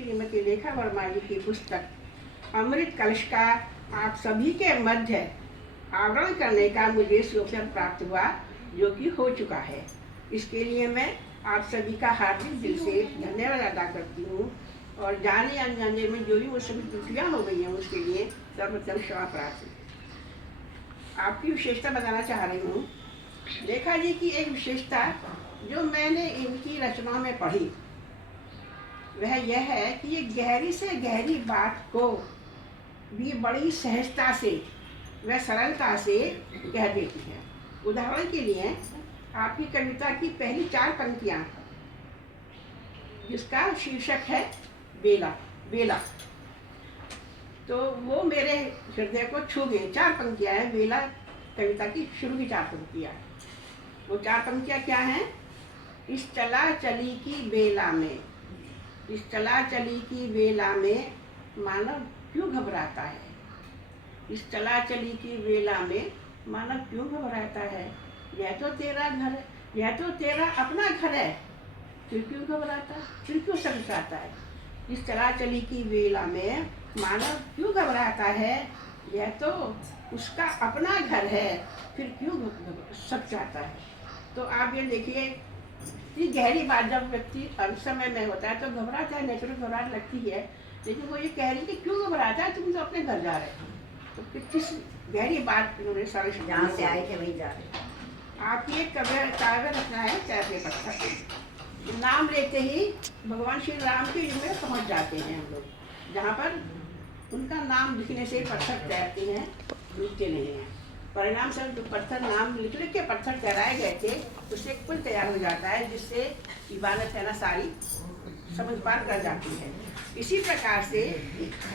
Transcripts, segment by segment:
श्रीमती लेखा वर्मा जी की पुस्तक अमृत कलश का आप सभी के मध्य आवरण करने का मुझे अवसर प्राप्त हुआ, जो कि हो चुका है। इसके लिए मैं आप सभी का हार्दिक दिल से धन्यवाद अदा करती हूँ और जाने अनजाने में जो भी मुझसे त्रुटियाँ हो गई हैं उसके लिए सर्वप्रथम क्षमा प्रार्थी। आपकी विशेषता बताना चाह रही हूँ। लेखा जी की एक विशेषता जो मैंने इनकी रचनाओं में पढ़ी वह यह है कि ये गहरी से गहरी बात को भी बड़ी सहजता से व सरलता से कह देती है। उदाहरण के लिए आपकी कविता की पहली 4 पंक्तियाँ, जिसका शीर्षक है बेला बेला, तो वो मेरे हृदय को छू गई। 4 पंक्तियाँ हैं बेला कविता की, शुरू की 4 पंक्तियाँ। वो 4 पंक्तियाँ क्या हैं? इस चला चली की बेला में, इस चला चली की बेला में मानव क्यों घबराता है? इस चला चली की बेला में मानव क्यों घबराता है? यह तो तेरा घर है, यह तो तेरा अपना घर है, फिर क्यों घबराता है, फिर क्यों सकता है? इस चला चली की बेला में मानव क्यों घबराता है? यह तो उसका अपना घर है, फिर क्यों सक जाता है? तो आप ये देखिए, ये गहरी बात जब व्यक्ति अंत समय में होता है तो घबराता है, नेचुरल घबराहट लगती है, लेकिन वो ये कह रही कि क्यों घबराता है, तुम तो अपने घर जा रहे हो। तो किस गहरी बात उन्होंने सारे जहाँ से आए थे वहीं जा रहे। आपकी एक काव्य रचना है तैरते पत्थर। नाम लेते ही भगवान श्री राम के युग में पहुँच जाते हैं हम लोग, जहाँ पर उनका नाम लिखने से पत्थर तैरते हैं, डूबते नहीं हैं। परिणाम से जो पत्थर नाम लिख के पत्थर तैराए गए थे, उससे एक पुल तैयार हो जाता है, जिससे इबादत है ना सारी समझ पार कर जाती है। इसी प्रकार से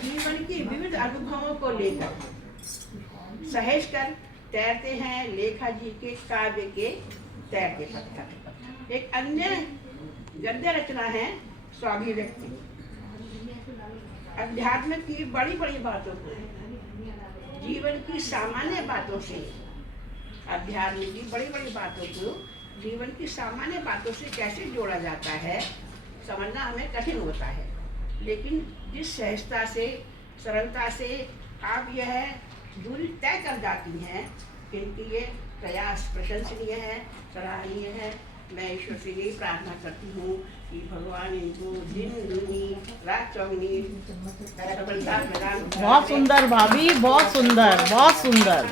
जीवन की विविध अनुभवों को लेकर सहेज कर तैरते हैं लेखा जी के काव्य के तैरते पत्थर। एक अन्य गद्य रचना है स्वाभिव्यक्ति। अध्यात्म की बड़ी बड़ी बातों को, जीवन की सामान्य बातों से, अध्यात्म की बड़ी बड़ी बातों को जीवन की सामान्य बातों से कैसे जोड़ा जाता है, समझना हमें कठिन होता है। लेकिन जिस सहजता से, सरलता से आप यह दूरी तय कर जाती हैं, इनकी ये प्रयास प्रशंसनीय है, सराहनीय है। मैं ईश्वर से यही प्रार्थना करती हूँ कि भगवान इनको दिन दूनी रात चौगुनी सफलता प्रदान। बहुत सुंदर भाभी, बहुत सुंदर, बहुत सुंदर।